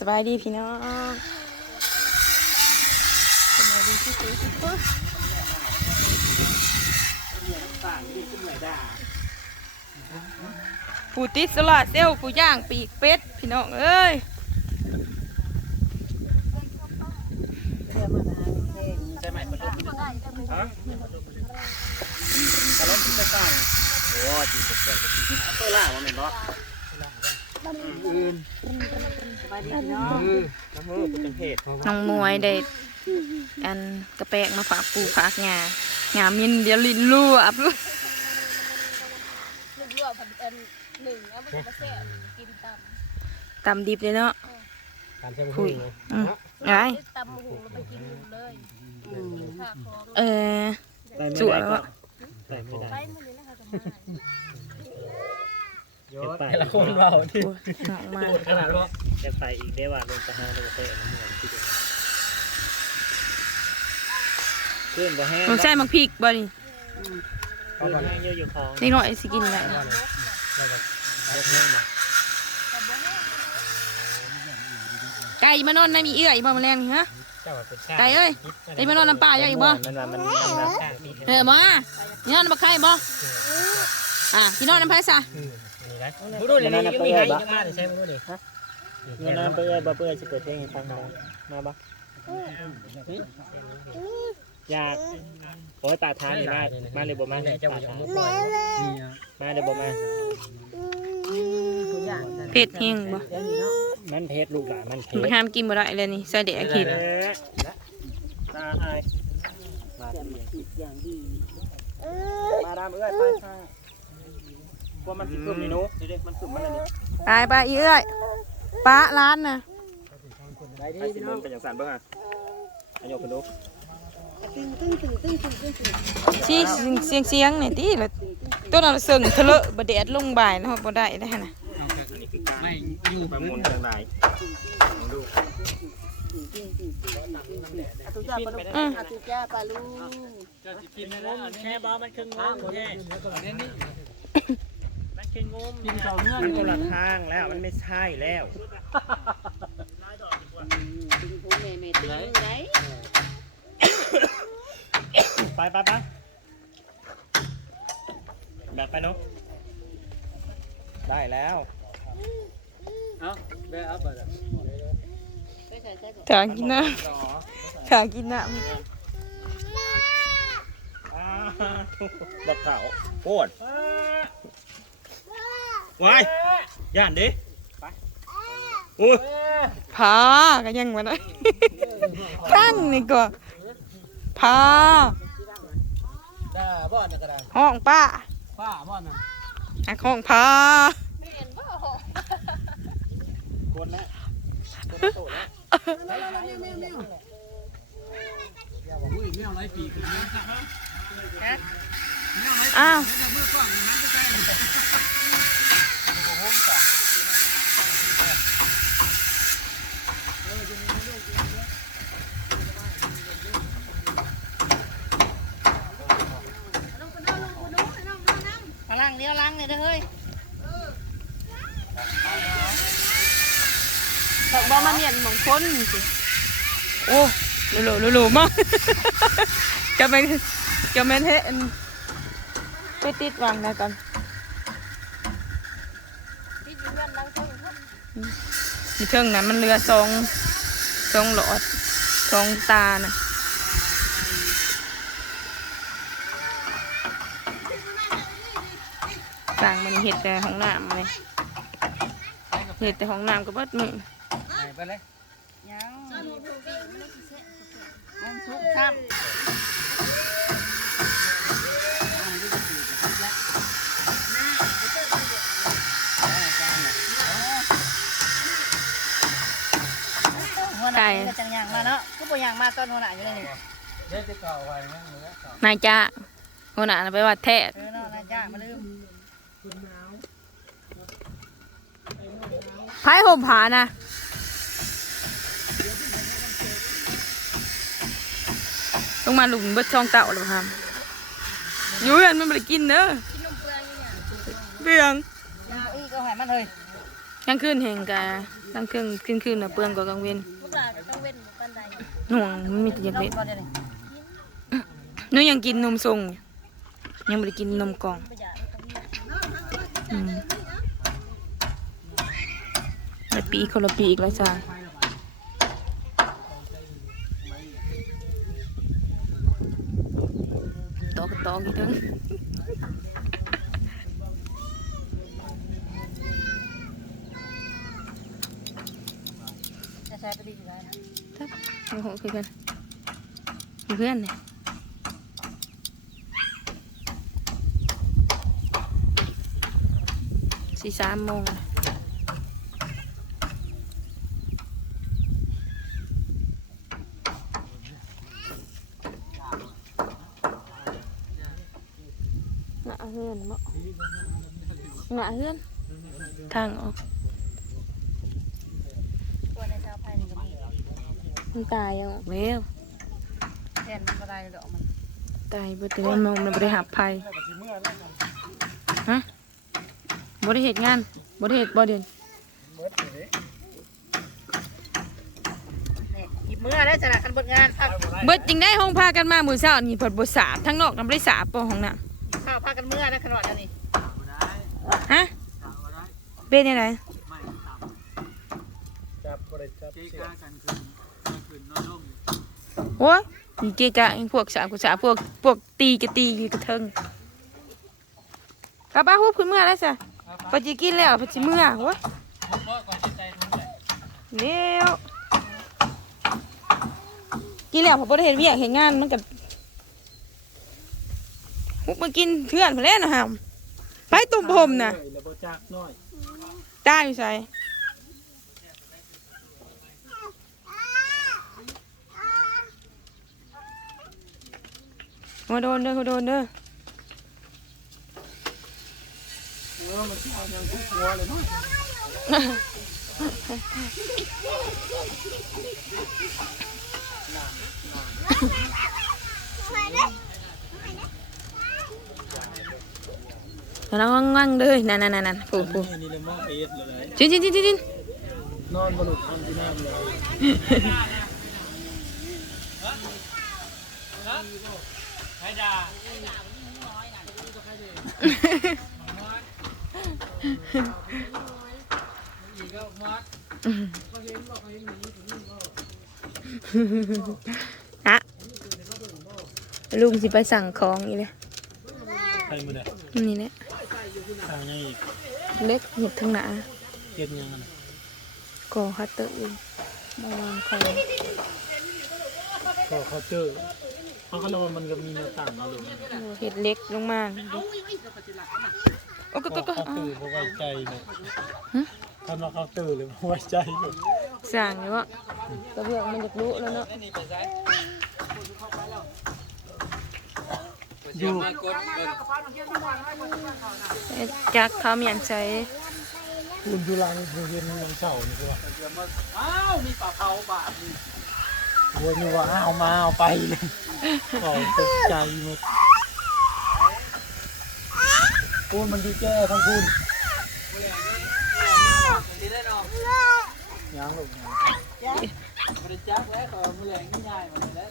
สบายดีพี่น้องสบายดีพี่ทุกคนผู้ติดสลาเซลลผู้ย่างปีกเป็ดพี่น้องเอ้ยใช่ไหมมันลุ่มฮะกระล้มที่จะสร้างโอ้ดีสุดเกินเพื่อล่าว่ามันเนาะ อื่นน้ำมือน้ำมือเป็นเพศน้องมวยได้อันกระแปกมาฝากปู่ฝากงาหงามินเดี๋ยวลิ้นรั่วอับลูกรั่วผัดเป็นหนึ่งแล้วมันจะแซ่บกินตตำดิบเลยเนาะการใช้มืคุยออืมไงำตำหูเราไปกินเลยข้าของเออจั่วแล้วอะใส่ไม่ได้ ยนแต่ละคนเราที่โอ้ยน้องมาขนาดว่าจะใส่อีกได้ว่าลงสะฮาลงเตะน้ำเหมือนที่เดิมขึ้นบ่แห้งหนูใส่มักพริกบ่นี่ขึ้นแห้งเยอะอยู่คลองนิดหน่อยสิกินได้ยกแห้งมาไก่มานอนในมีเอื้อยบ่แมาแรงนี่ฮะเจ้าเป็นชาไก่เอ้ยไก่มานอนน้ำปลาอยู่อีกบ่มันว่ามันมันน้ำข้างที่เออมานี่นอนน้ำบักไข่บ่อะพี่นอนน้ำไผ่ซะ นี่นะบุรุษนี่ยังมีให้ยังมาใช่บุรุษนี่ฮะเงินน้ำเปื่อยบ่เปื่อยสิเปิดเพลงให้ฟังมามาบ่อยากโอ้ยตาทานนี่มามาเลยบ่มาเลยตาทานมาเลยบ่มาเผ็ดแห้งบ่มันเพชรลูกหลานมันเพชไปรห้ามกินบ่ได้เลยนี่ใส่แดกเห็ดตาอายมาอย่างดีมาดามเอ้ยไปค่ะกลัวมันสิขึ้นนี่หนู เด็กมันขึ้นมาแล้วนี่ไปไปอีเอื้อยป้าร้านน่ะไปสิมันเป็นอย่างสั่นเบิ่งอะอายุคุณลูกสิเสียงเสียงนี่ติละต้นเอาเสิงทะเลอะบ่แดดลงบ่ายเนาะบ่ได้ได้หั่นน่ะไม่อยู่ประมูลทางไหนดูอืมแค่บ้ามันคืองมแค่มันคื องมกินเก่าเงื่อนมันคนละทางแล้วมันไม่ใช่แล้วไปไปไปแบบไปเนาะได้แล้วถากินน้ำถากินน้ดักเก่าโคตร วายย่านดิอุ้ยำพาก็ยังบ่ได้ตั้งนี่ก็พาด่าบ่อนนะกระดานห้องป้าป้าบ่อนนะหักห้องพาคนนะอย่าบอกอุ้ยไม่เอาไรปีขึ้นนะอ้าว พลังเดียวลังเลยเด้อเฮ้ย ดอกบอมาเมีย นหมองคนสิโอ้หลูหลูหลูมากจะเป็นจะเป็นเทนไปติดวังนะก่อนพี่ยืนยันลังต้นครับมีเทิงนะมันเรือสองสองหลอดสองตานะสั่งมันเห็ดแต่ห้องน้ำเลยเห็ดแต่ห้องน้ำก็เบิดมือไปเลย ยังมันทุก ซ้ำหัวหน้าก็จังยังมาเนาะก็บ่ยังมาตอนหัวหน้าอยู่เลยนี่เด็กจะเก่าไว้ไหมเหลือเก่านายจ้าหัวหน้าน่ะไปว่าแทศเออเนาะนายจ้ามาลืมพายห่มผานะ ต้องมาหลุมเบิดช่องเต่าหรือครับอยู่กันมันไม่ได้กินเด้อกินนมเปลือยเนี่ยเบืองยาอีก็ให้มันเลยยังขึ้นแห่งกะยกลางคืนคืนคืนน่ะเปลืองกว่ากลางเว้นพวกเราก็ต้องเว้นปันใดหน่วงมันมีแต่อยากน้องเล่นก่อนเดี๋ยวนี้หนูยังกินนมทรงอยู่ยังไม่ได้กินนมกล่องประหยัดตรงนี้อืมได้ปีคนละปีอีกแล้วจ้า อกตอกอีกทั้งใช้ไปดีอยู่แล้วนะโอ้โหคือกันเพื่อนเนี่ยสี่สามโมงหน้าเฮือนบ่ หน้าเฮือนทางออกตัวในชาวไทยนี่ก็มีมันตายยังออกแล้วแทนมันก็ได้ดอกมันตายบ่แต่ว่ามันมันบ่ได้หับภัยฮะบ่ได้เฮ็ดงานบ่ได้เฮ็ดบ่เดือนนี่หยิบมือได้สนะคันเบดงานพักเบิดจริงได้ห้องพากันมามื้อเช้านี่เพิ่นบ่สาบทั้งนอกนำบ่ได้สาบบ่ห้องน่ะข้าวพักกันเมื่อนะขนาดนี้ ฮะเป็นจังไดจับบ่ได้จับเจ๊เสียกากันคืนคืนนอนลงโอ้ยนี่เจ๊จ้ะไอ้พวกสาวกูสาวพวกพวกตีก็ตีอยู่กระเทิงกลับบ้านฮูบขึ้นเมื่อแล้วซะปจิกินแล้วปจิเมื่อโอ้ยผมบอกก่อนจะใจทุนเลยเร็วกินแล้วผมบ่ได้เฮ็ดเวียกเฮ็ดงานมันก็ฮุบมากินเพื่อนพุ่นแหล้วนะฮะไป ตุ่มผมน่ะเอ้ยแล้วบ่จักน้อยตาอยู่ไสมาโดนเด้อมาโดนเด้อเออมันสิเอายังทุกหัวเลยเนาะ แล้วงังๆเลยนั่นนั่นนั่นปูปูนี่นี่เลยมองเอ็ดเลยจินจินจินจินนอนบ่หลุดทำที่น้ำเลยใครด่าอะลุงสิไปสั่งของอีเลย ใครมือได้นี่แหละทางยังอีกเล็กเห็ดทั้งหนาเก็บยังไงนะก่อคัตเตอร์เองมาวางของก็เขาเจอเพราะเขาเรามันก็มีหน้าต่างเนาะลุงเห็ดเล็กลงมาโอ้ก็ก็ก็เขาอ้าวตื่นเพราะไว้ใจเลยหึท่านว่าเขาตื่นเลยเพราะไว้ใจเลยสั่งเลยวะกระเบื้องมันจะรู้แล้วเนาะ อยู่มากดจักเขาเมียนใช้คุณจุลังคุณเย็นยังเฉานี่คือว่าอ้าวมีปลาเผาบาทนี่วันนี้ว่าเอามาเอาไปเลยบอกตกใจหมดพูดมันดีแก้ทั้งคุณดีได้น้องยังลูกบริจาคแล้วต่อมือแรงง่ายๆมาแล้ว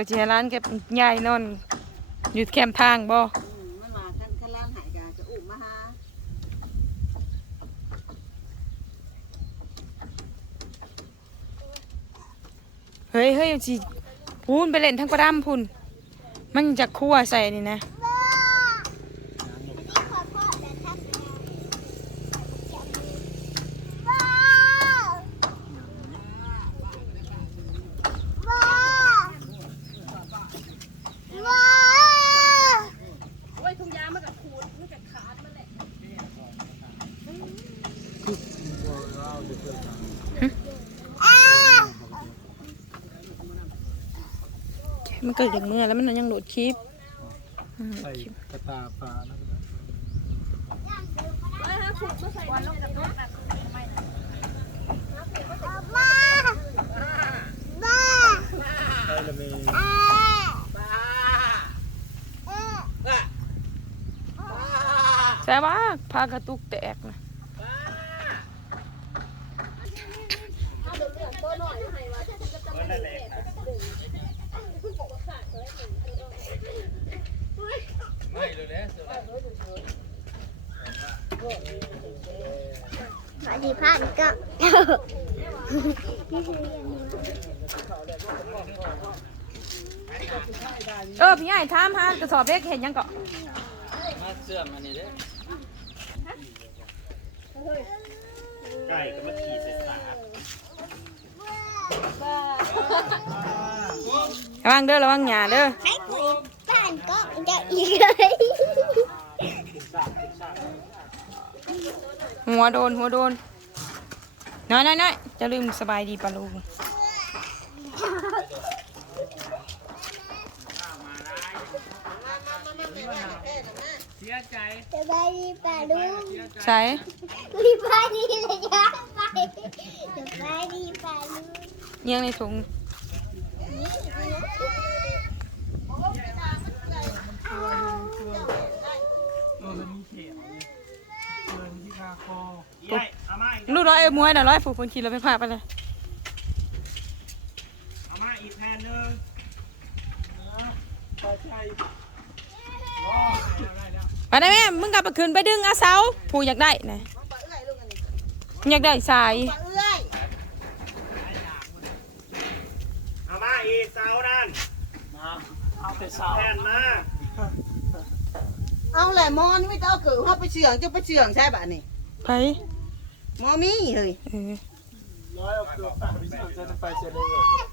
ก็จะให้ร้านแกใหญ่นอนอยู่แคมทางบ่มันมาขั้นขั้นล่างหายกาจะอุ้มมาหาเฮ้ยเฮ้ยจีพูนไปเล่นทั้งกระดำพุ่นมันจะคั่วใส่นี่นะ มันเกิดจากเมื่อแล้วมันยังโหลดคลิปอืมใส่กระตาปลานะได้ละเมบ้าบ้าแต่ว่าพากระตุกแตกนะ นั่นแหละ ไม่เลยนะสลัด มา ดีพลาดก็เออพี่ใหญ่ถามหากระสอบเล็กเห็นยังเกาะมาเสื่อมอันนี้เด้อไก่ก็มาขี่ใส่สาระวังเด้อระวังหยาเด้อให้คุยบ้านก็จะอีกเลย หัวโดนหัวโดนน้อยน้อยน้อยจะลืมสบายดีปะลุงเสียใจสบายดีป่าลุงใส่สบายดีเลยจ้าไปสบายดีป่าลุงเยี่ยงในถุง เออมันมีเขียวเออมันที่คาคอ ใหญ่เอามาอีก ลูกร้อยเอ้ยมวยน่ะร้อยผูกคนขี่รถไฟฟ้าไปเลยเอามาอีกแผ่นหนึ่งปลาชัยอ๋อได้แล้วไปได้ไหมมึงกลับไปคืนไปดึงอาเสาผู้อยากได้นะอยากได้สายเอื้อยเอามาอีกเสานั่นมาเอาแต่สาวแผ่นมาเอาแหละมอนี่ไม่ต้องเอาเกิดเขาไปเชื่องจะไปเชื่องใช่ป่ะนี่ ไปมอมี่เฮ้ยเออร้อยเอาเกือบปากไปเสื่อมจะไปเสียเลย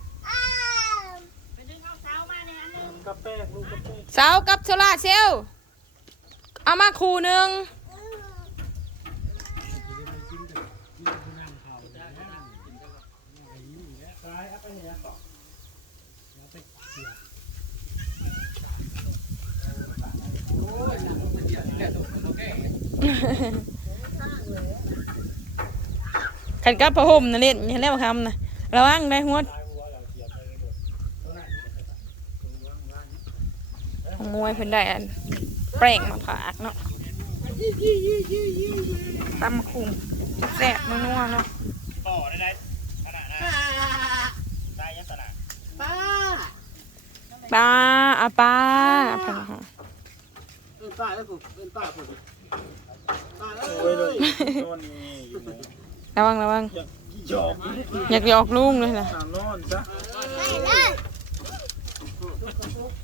กาแฟลูกกาแฟเสากับโซล่าร์เซลลเอามาคู่หนึ่ง ขันกับผ้าห่มนะเล่นอย่าเล่นคำนะระวังได้หัวมวยเพิ่นได้อันแปลงมาผากเนาะตำมะคุมแซ่บๆนัวๆเนาะต่อได้ได้ขนาดนั้นได้ยังขนาดป้าปลาอาปลาอาปลาเป็นป้าแล้วผมเป็นป้าผมป้าเอ้โอ้ยเลย ยนอนนี่อยู่เนี่ยระวังระวังหยอกอยากหยอกลุงเลยนะตามนอนซะไปเลย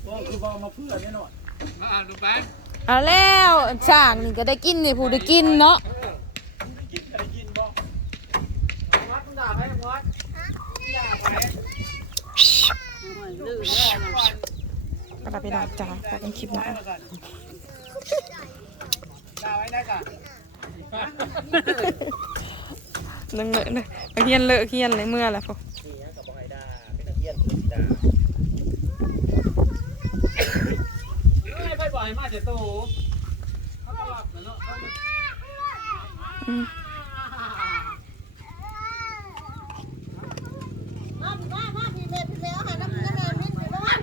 ว่าคือว่ามาเพื่อแน่นอนมาอ่านดูไปเอาแล้วช่างนี่ก็ได้กินนี่ผู้ได้กินเนาะกินอะไรกินบ่วัดมึงด่าไปวัดลืมแล้วนะก็ได้ไปดับจ้าพอกันคลิปหนะด่าไว้ได้ก่ะนึ งเลอะเลยเฮียนเลอะเฮียนเลยเมื่อละพอนี่ฮะกับบ่ให้ด่าเป็นเกียนเป็นด่าไม่ค่อยบ่อยมาเจ็ดตู้เขาหลับนะเนาะ อืม มาพี่มามาพี่เมย์พี่เมย์เอาหาน้ำน้ำแม่มิ้นพี่มา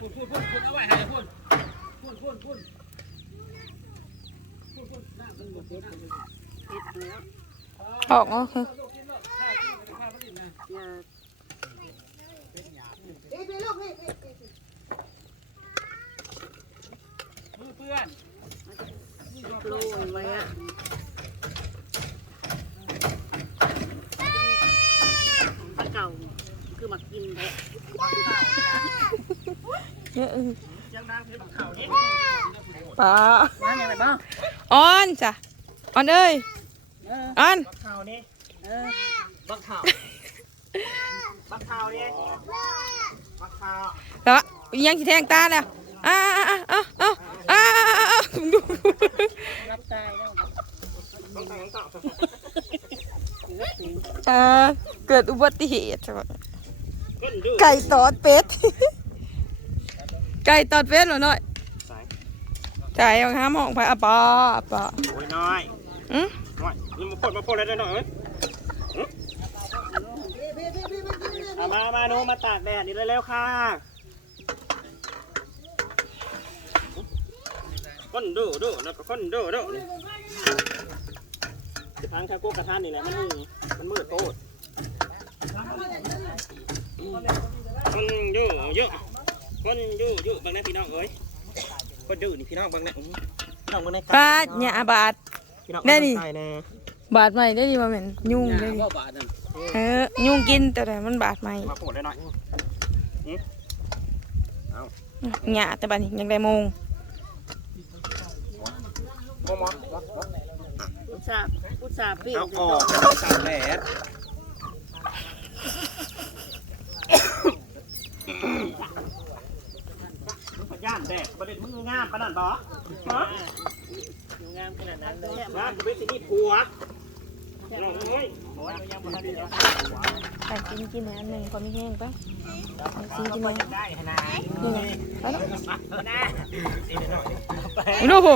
พูดพูดพูดพูดเอาไว้ให้พูดพูดพูดพูด ออกเนาะคือพี่พี่ลูกพี่พี่พี่มือเพื่อนโปรยไว้อะปลาเก่าคือมากินเลยเยอะเออยังดังเป็นบักเข่านี่ปลามาอย่างไรบ้างออนจ้ะออนเอ้ยเออออนบักเข่านี่เออบักเข่าบักเข่านี่บักเข่าแล้วยังสิแทงตาแล้วอ้าอ้าอ้าอ้าอ้าอ้าดูรับตายแล้วบักเข่าบักเข่าเออเกิดอุบัติเหตุใช่ปะขึ้นดื้อไก่ตอดเป็ด ไก่ตอดเป็ดเหรอหน่อยสายจ่ายเอาห้ามห้องไปอะปออะปอโอ้ยน้อยอืมน้อย นี่มาพ่นมาพ่นแล้วได้หน่อยไหมเอามามาหนูมาตากแดดนี่เร็วๆค่ะคนดูดูแล้วก็คนดูดูสิพังแค่พวกกระทานนี่แหละมันมันมืดโคตรคนอยู่เยอะคนอยู่เยอะบางนะพี่น้องเอ้ยคนดูนี่พี่น้องบางนะอื้อพี่น้องบางนะปาดเนี่ยบาด พี่น้องได้ดิใส่แน่บาดใหม่ได้ดีบ่แม่นยุ่งได้ดิว่าบาทนั่นเออยุ่งกินแต่ว่ามันบาดใหม่มาโผล่ได้หน่อยหยาแต่บัดนี้ยังได้โมงมอมอมออุตส่าห์อุตส่าห์ปิ้งเอาออกตากแดดมึงพย่านแดดประเด็นมึงงามปะนั่นบ่ฮะอยู่ งามขนาดนั้นเลยงามกูเป็นสินี่ผัวน้องเอ้ยโอ้ยยังบ่ทันได้เอาไปกินกินแหนมหนึ่งพอมีแห้งปะไปซีกินเลยได้ขนาดนี่ไงไปแล้วนะดูโห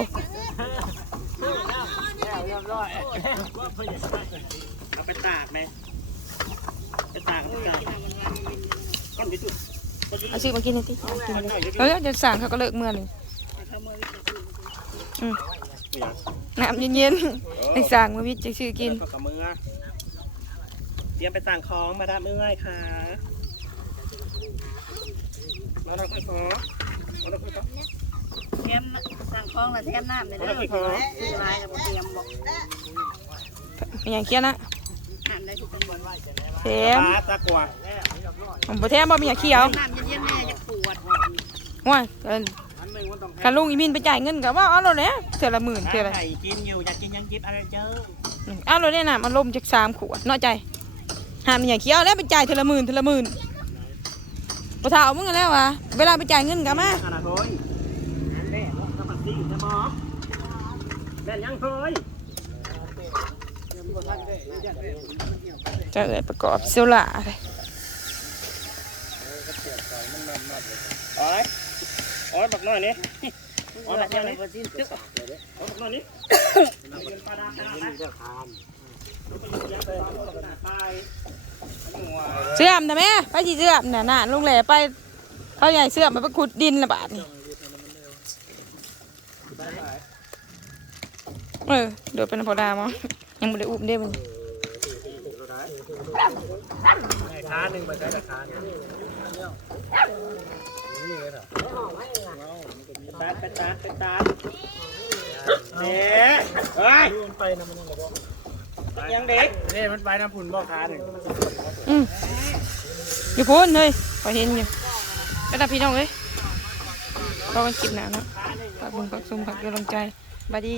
เอาไปตากไหมไปตากเอาไปตากก้อนที่สุดเอาซื้อมากินหน่อยสิเอากินเลยเออเดี๋ยวสั่งเขาก็เลิกเมื่อเลยอืม น้ำเย็นๆให้สั่งมาวิทย์จะซื้อกิน แล้วกับมือเตรียมไปสั่งของมาดามเอ้ยค่ะมาดามเอ้ยขอมาดามเอ้ยขอ เตรียมสั่งของแล้วเตรียมน้ำเลยเด้อซื้อลายกับเตรียมบอกเป็นอย่างเคี้ยนะน้ำได้ทุกคนแถมปลาตะกัวผมบ่แถมบ่มีอย่างเคี้ยวน้ำเย็นๆแม่จะปวดว้ายเอิ้นกันลุงอีมินไปจ่ายเงินกับว่าเอาเลยเนี่ย เท่าละหมื่นเท่าละไข่กินอยู่อยากกินยังจิบอะไรเจอเอาเลยเนี่ยนะมันลมจากสามขวดเนาะใจห้ามอย่างเคี้ยวแล้วไปจ่ายเท่าละหมื่นเท่าละหมื่นบ่ถามมึงกันแล้ววะเวลาไปจ่ายเงินกับมาขนาดเฮ้ยแม่ต้องมาซิ่งนะหมอแม่ยังเฮ้ยจะเอ่ยประกอบเซลล่าเลยโอ้ยโอ้ยบักหน่อยนี่ ปวดจะเลยปวดสิ้นตึ๊บโอ้ยบักหน่อยนี่ปลาดาปลาดาไปเสื่อมนะแม่ไปที่เสื่อมน่ะน่ะลุงแหล่ไปเขาใหญ่เสื่อมมาไปขุดดินละบาทนี่เออเดี๋ยวเป็นพอดามั้งยังไม่ได้อุ้มเด้มันขาหนึ่งไปใช้แต่ขา ตาไปตาไปตาเนี่ยเฮ้ยไปนะมันยังเด็กนี่มันไปนะพุ่นบ่ขาหนึ่งอืมอยู่พูนเลยพอเห็นอยู่ก็ตาพี่น้องเอ้ยพอกันคลิปหนาเนาะฝากบุญฝากซุ่มฝากกำลังใจบายดี